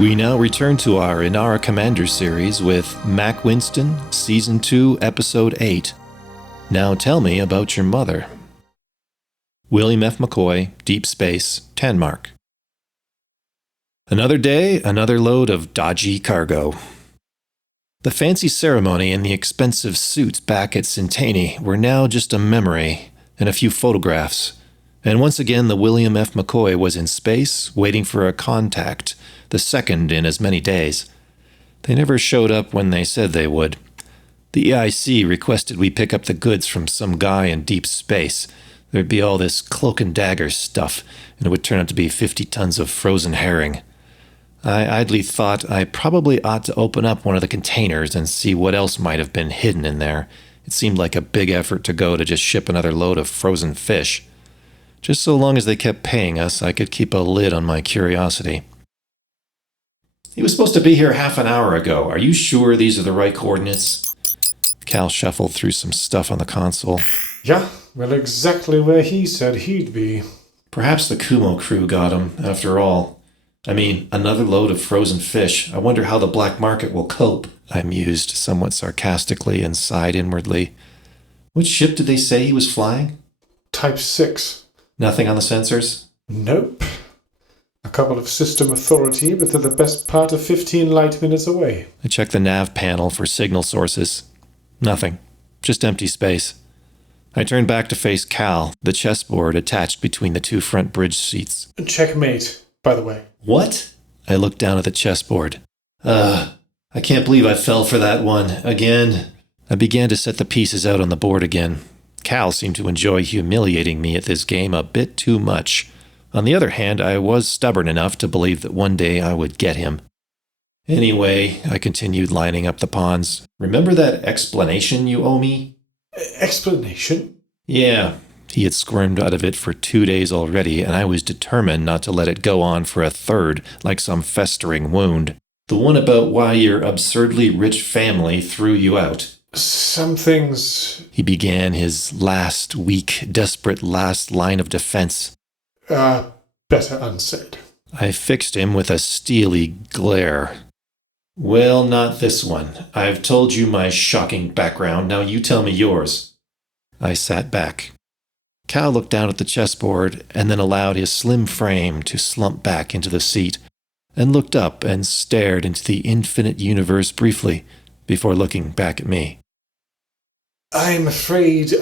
We now return to our Inara Commander series with Mack Winston, Season 2, Episode 8. Now tell me about your mother. William F. McCoy, Deep Space, Tanmark. Another day, another load of dodgy cargo. The fancy ceremony and the expensive suits back at Centani were now just a memory and a few photographs. And once again, the William F. McCoy was in space, waiting for a contact, the second in as many days. They never showed up when they said they would. The EIC requested we pick up the goods from some guy in deep space. There'd be all this cloak and dagger stuff, and it would turn out to be 50 tons of frozen herring. I idly thought I probably ought to open up one of the containers and see what else might have been hidden in there. It seemed like a big effort to go to just ship another load of frozen fish. Just so long as they kept paying us, I could keep a lid on my curiosity. He was supposed to be here half an hour ago. Are you sure these are the right coordinates? Cal shuffled through some stuff on the console. Yeah, well, exactly where he said he'd be. Perhaps the Kumo crew got him, after all. I mean, another load of frozen fish. I wonder how the black market will cope, I mused somewhat sarcastically and sighed inwardly. Which ship did they say he was flying? Type 6. Nothing on the sensors? Nope. A couple of system authority, but they're the best part of 15 light minutes away. I checked the nav panel for signal sources. Nothing. Just empty space. I turned back to face Cal, the chessboard attached between the two front bridge seats. Checkmate, by the way. What? I looked down at the chessboard. I can't believe I fell for that one. Again. I began to set the pieces out on the board again. Cal seemed to enjoy humiliating me at this game a bit too much. On the other hand, I was stubborn enough to believe that one day I would get him. Anyway, I continued lining up the pawns. Remember that explanation you owe me? Explanation? Yeah. He had squirmed out of it for 2 days already, and I was determined not to let it go on for a third, like some festering wound. The one about why your absurdly rich family threw you out. Some things... He began his last, weak, desperate last line of defense. Better unsaid. I fixed him with a steely glare. Well, not this one. I've told you my shocking background, now you tell me yours. I sat back. Cal looked down at the chessboard and then allowed his slim frame to slump back into the seat, and looked up and stared into the infinite universe briefly before looking back at me. I'm afraid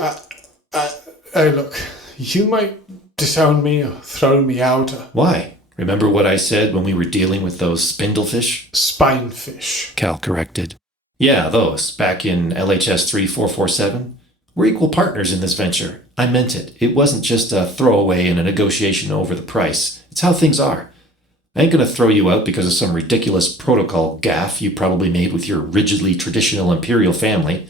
look, you might disown me or throw me out. Why? Remember what I said when we were dealing with those spindlefish? Spinefish. Cal corrected. Yeah, those, back in LHS 3447. We're equal partners in this venture. I meant it. It wasn't just a throwaway in a negotiation over the price. It's how things are. I ain't gonna throw you out because of some ridiculous protocol gaffe you probably made with your rigidly traditional imperial family.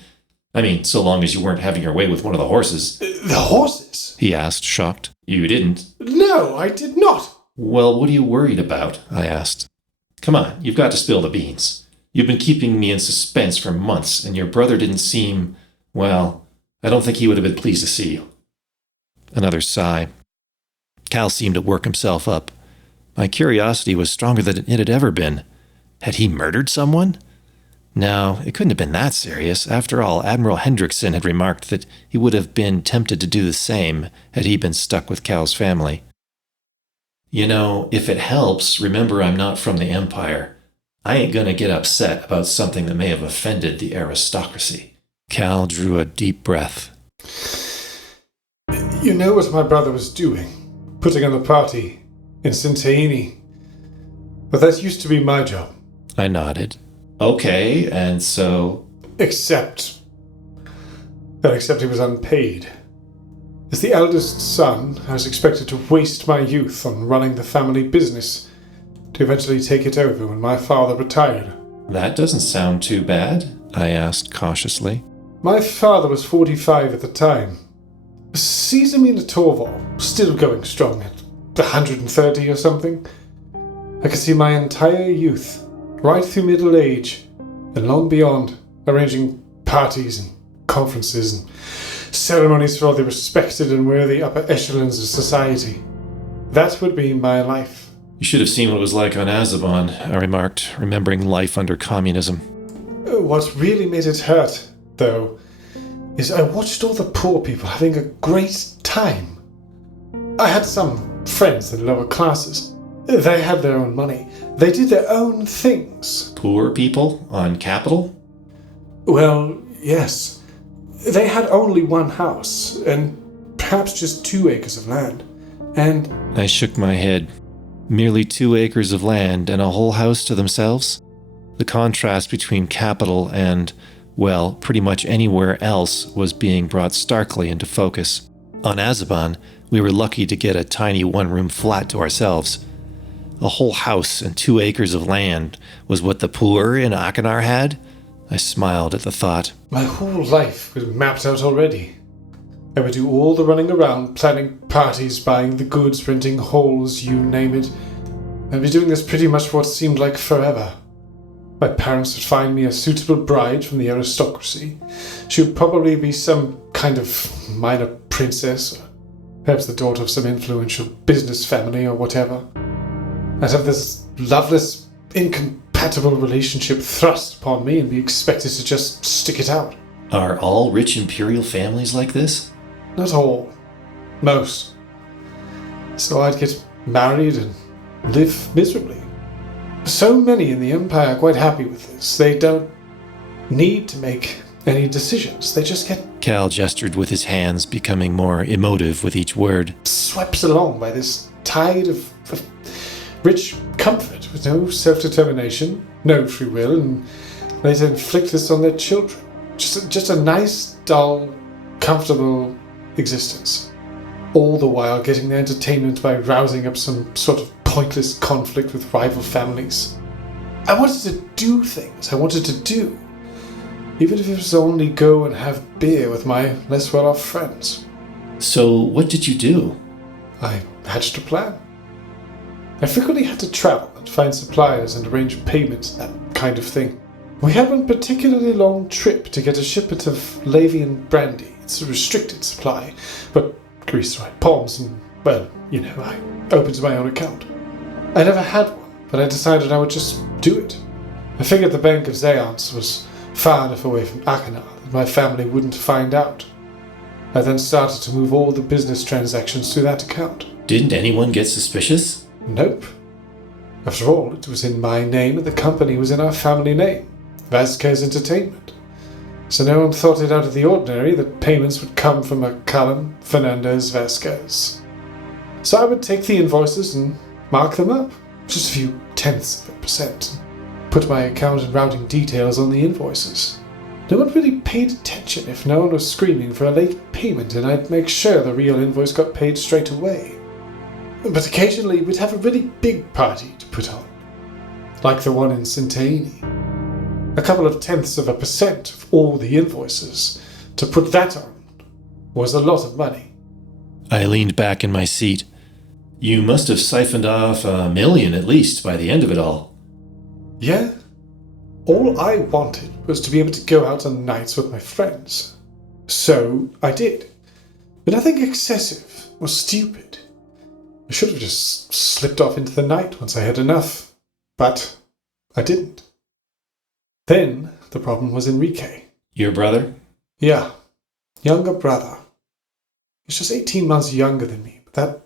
I mean, so long as you weren't having your way with one of the horses. The horses? He asked, shocked. You didn't? No, I did not. Well, what are you worried about? I asked. Come on, you've got to spill the beans. You've been keeping me in suspense for months, and your brother didn't seem, well, I don't think he would have been pleased to see you. Another sigh. Cal seemed to work himself up. My curiosity was stronger than it had ever been. Had he murdered someone? No, it couldn't have been that serious. After all, Admiral Hendrickson had remarked that he would have been tempted to do the same had he been stuck with Cal's family. You know, if it helps, remember I'm not from the Empire. I ain't gonna get upset about something that may have offended the aristocracy. Cal drew a deep breath. You know what my brother was doing? Putting on the party in Centani. But that used to be my job. I nodded. Okay, and so... Except he was unpaid. As the eldest son, I was expected to waste my youth on running the family business, to eventually take it over when my father retired. That doesn't sound too bad, I asked cautiously. My father was 45 at the time. Caesar Minotaurval, still going strong at 130 or something. I could see my entire youth, right through middle age, and long beyond, arranging parties and conferences and ceremonies for all the respected and worthy upper echelons of society. That would be my life, You should have seen what it was like on Azabon, I remarked, remembering life under communism. What really made it hurt, though, is I watched all the poor people having a great time. I had some friends in lower classes. They had their own money. They did their own things. Poor people on Capital? Well, yes. They had only one house, and perhaps just 2 acres of land. And I shook my head. Merely 2 acres of land and a whole house to themselves? The contrast between Capital and, well, pretty much anywhere else was being brought starkly into focus. On Azabon, we were lucky to get a tiny one-room flat to ourselves. A whole house and 2 acres of land was what the poor in Akanar had? I smiled at the thought. My whole life was mapped out already. I would do all the running around, planning parties, buying the goods, renting halls, you name it. I'd be doing this pretty much for what seemed like forever. My parents would find me a suitable bride from the aristocracy. She would probably be some kind of minor princess, or perhaps the daughter of some influential business family or whatever. I'd have this loveless, incompatible relationship thrust upon me and be expected to just stick it out. Are all rich imperial families like this? Not all. Most. So I'd get married and live miserably. So many in the Empire are quite happy with this. They don't need to make any decisions. They just get Cal gestured with his hands, becoming more emotive with each word. swept along by this tide of rich comfort with no self-determination, no free will, and they inflict this on their children. Just a nice, dull, comfortable existence. All the while getting their entertainment by rousing up some sort of pointless conflict with rival families. I wanted to do things I wanted to do, even if it was only go and have beer with my less well-off friends. So, what did you do? I hatched a plan. I frequently had to travel and find suppliers and arrange payments, that kind of thing. We had one particularly long trip to get a shipment of Lavian brandy. It's a restricted supply, but grease the right palms and, well, you know, I opened my own account. I never had one, but I decided I would just do it. I figured the Bank of Zeons was far enough away from Akanar that my family wouldn't find out. I then started to move all the business transactions through that account. Didn't anyone get suspicious? Nope. After all, it was in my name and the company was in our family name, Vasquez Entertainment. So no one thought it out of the ordinary that payments would come from a Callum Fernandez Vasquez. So I would take the invoices and mark them up, just a few tenths of a percent, and put my account and routing details on the invoices. No one really paid attention if no one was screaming for a late payment, and I'd make sure the real invoice got paid straight away. But occasionally we'd have a really big party to put on, like the one in Sintaini. A couple of tenths of a percent of all the invoices. To put that on was a lot of money. I leaned back in my seat. You must have siphoned off $1 million at least by the end of it all. Yeah. All I wanted was to be able to go out on nights with my friends. So I did. But nothing excessive or stupid. I should have just slipped off into the night once I had enough. But I didn't. Then the problem was Enrique. Your brother? Yeah. Younger brother. He's just 18 months younger than me, but that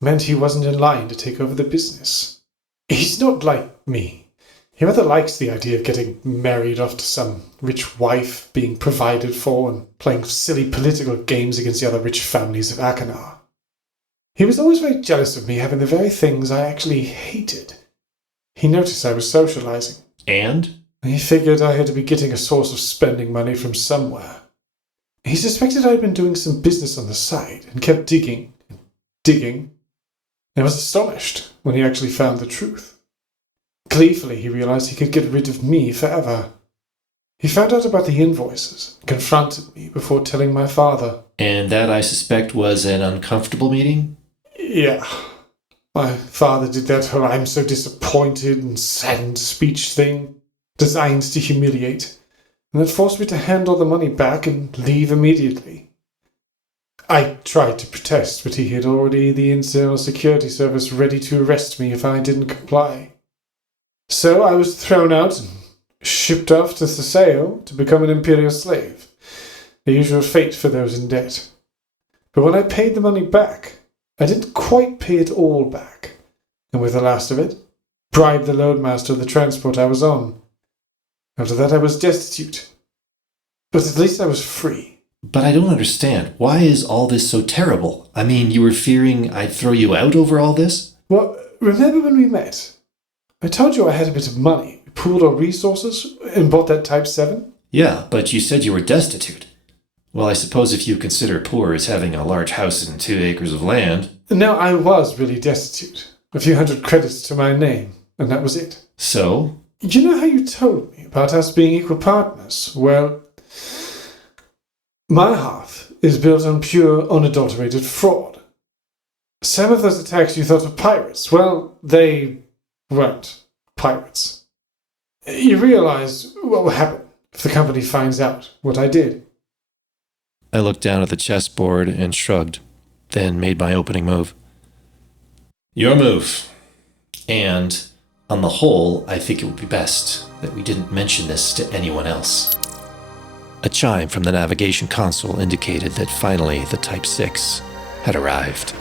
meant he wasn't in line to take over the business. He's not like me. He rather likes the idea of getting married off to some rich wife, being provided for, and playing silly political games against the other rich families of Akanar. He was always very jealous of me having the very things I actually hated. He noticed I was socializing. And? He figured I had to be getting a source of spending money from somewhere. He suspected I'd been doing some business on the side and kept digging and digging. I was astonished when he actually found the truth. Gleefully, he realized he could get rid of me forever. He found out about the invoices and confronted me before telling my father. And that, I suspect, was an uncomfortable meeting? Yeah. My father did that whole I'm so disappointed and saddened speech thing, designed to humiliate, and that forced me to hand all the money back and leave immediately. I tried to protest, but he had already the internal security service ready to arrest me if I didn't comply. So I was thrown out and shipped off to Thessaio to become an imperial slave, the usual fate for those in debt. But when I paid the money back, I didn't quite pay it all back, and with the last of it, bribed the loadmaster of the transport I was on. After that I was destitute, but at least I was free. But I don't understand. Why is all this so terrible? I mean, you were fearing I'd throw you out over all this? Well, remember when we met? I told you I had a bit of money. We pooled our resources and bought that Type 7. Yeah, but you said you were destitute. Well, I suppose if you consider poor as having a large house and 2 acres of land... Now, I was really destitute. A few hundred credits to my name, and that was it. So? You know how you told me about us being equal partners? Well, my half is built on pure, unadulterated fraud. Some of those attacks you thought were pirates. Well, they weren't pirates. You realize what will happen if the company finds out what I did. I looked down at the chessboard and shrugged, then made my opening move. Your move. And, on the whole, I think it would be best that we didn't mention this to anyone else. A chime from the navigation console indicated that finally the Type 6 had arrived.